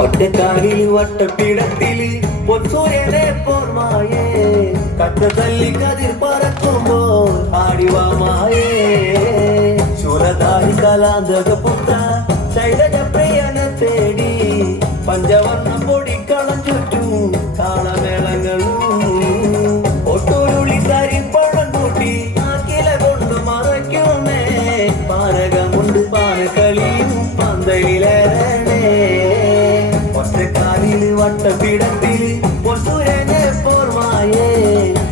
ഒറ്റക്കാലിൽ വട്ടപ്പിടത്തില് പൊൻസൂര്യനെ പോർമായേ കട്ടതല്ലി കതിർ പറക്കുമ്പോൾ ആടിവാമായേ ശൂലധാരി കലാന്തക പുത്ര ശൈലജ പ്രിയനെ തേടി പഞ്ചവർണ്ണ പൊടിക്കളം ചുറ്റും കാളമേളങ്ങളും ഒട്ടൂരുളി കരിപ്പഴം കൂട്ടി ആക്കില കൊണ്ട് മറയ്ക്കുന്നേ പാനകമുണ്ട് പാനക്കളിയും പന്തലിലേറണേ ഒറ്റക്കാലിൽ വട്ടപ്പിടത്തിൽ പൊൻസൂര്യനെ പോർമായേ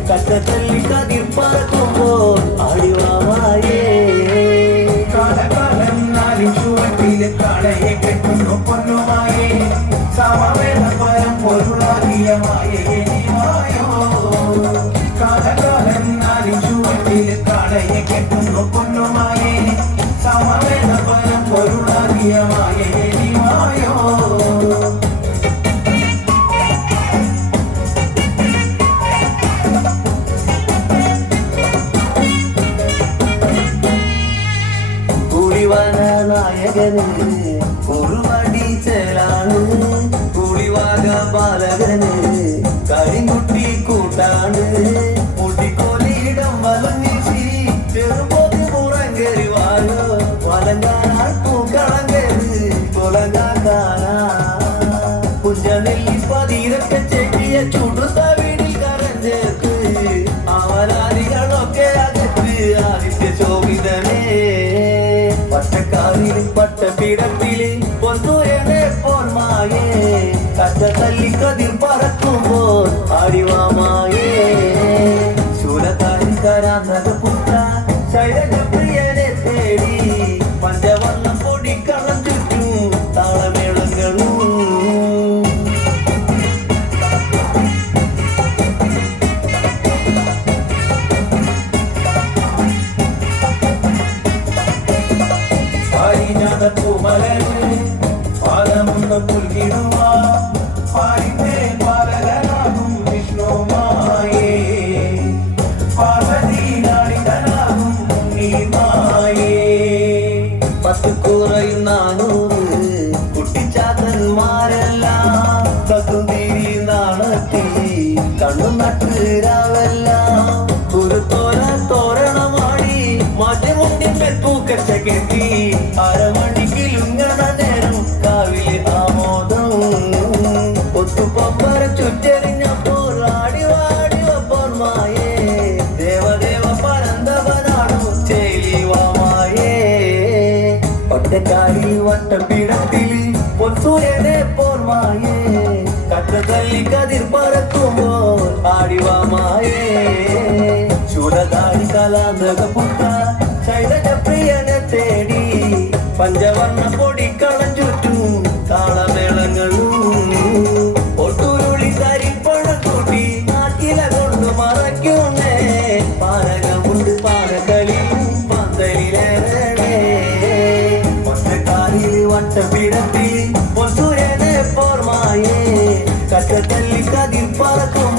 കട്ടത്തല്ലി കതിർ പറക്കുമ്പോൾ ആടിവാമായേ കാലകാലം നാലിൻ ചുവട്ടിലെ കാളയെ കെട്ടുന്നു പൊന്നുമായേ സമവേദ പരം പൊരുളാകിയ മായയോ കാലകാലം നാലിൻ ചുവട്ടിലെ കാളയെ കെട്ടുന്നു പൊന്നുമായേ സമവേദ പരം പൊരുളാകിയ മായയോ നായകന് കുറുവടി ചേലാണ് കുളിവാക ബാലകന് കരിങ്കുട്ടി കൂട്ടാണ് മുട്ടിക്കോലിയിടം വലം വീശി ചെറുപോതി മുറങ്കരി വാഴോ വലങ്കാനാൾ പൂക്കളം കയറി കൊലങ്കാക്കാനാ കുഞ്ചനെല്ലി പതിരൊക്കെ ചെക്കിയ ചുടുത്ത വീടിൽ കരഞ്ചേർത്ത് അവരാദികളൊക്കെ അകത്ത് ആദിത്യ ശോഭിതനേ പട്ടക്കാവിലും പട്ടപ്പിടത്തില് പൊൻസൂര്യനെ പോർമായേ കട്ടത്തല്ലി കതിർ പറക്കുമ്പോൾ ആടിവാമായേ ശൂലധാരി കരാന്തക പുത്ര ശൈലജ പ്രിയനെ തേടി പഞ്ചവർണ്ണ പൊടിക്കളം ചുറ്റും താളമേളങ്ങളും പാദമുണ്ട് പുൽകിടുക പാരിന്റെ പാലകനാകും വിഷ്ണുമായേ പാർവതീനാടിതനാകും ഉണ്ണിമായേ പത്ത് കൂറയും 400 കുട്ടിച്ചാത്തന്മാരെല്ലാം കത്തും തീരി നാളത്തിൽ കണ്ണും നട്ടുരാവെല്ലാം ഒരു തോരണമാടി മറ്റമുണ്ടിന്മേൽ പൂക്കച്ച കെട്ടി അരമണിക്കിലുങ്ങണ നേരം കാവിലെ ആമോദം ഒത്തുപമ്പര ചുറ്റെറിഞ്ഞപ്പോൾ ആടിവാടിവപ്പോർമായേ ദേവദേവ പരന്തവനാണു ചേലിവാമായേ ഒറ്റക്കാലിൽ വട്ടപ്പിടത്തില് പൊൻസൂര്യനെ പോർമായേ കട്ടതല്ലി കതിർ പറക്കുമ്പോൾ ആടിവാമായേ ശൂലധാരി കലാന്തക പുത്ര ശൈലജ പ്രിയനെ തേടി പഞ്ചവർണ്ണ പൊടിക്കളം ചുറ്റും താളമേളങ്ങളും ഒട്ടൂരുളി കരിപ്പഴം കൂട്ടി ആക്കില കൊണ്ട് മറയ്ക്കുന്നേ പാനകമുണ്ട് പാനക്കളിയും പന്തലിലേറണേ ഒറ്റക്കാലിൽ വട്ടപ്പിടത്തിൽ പൊൻസൂര്യനെ പോർമായേ കട്ടത്തല്ലി കതിർ പറക്കും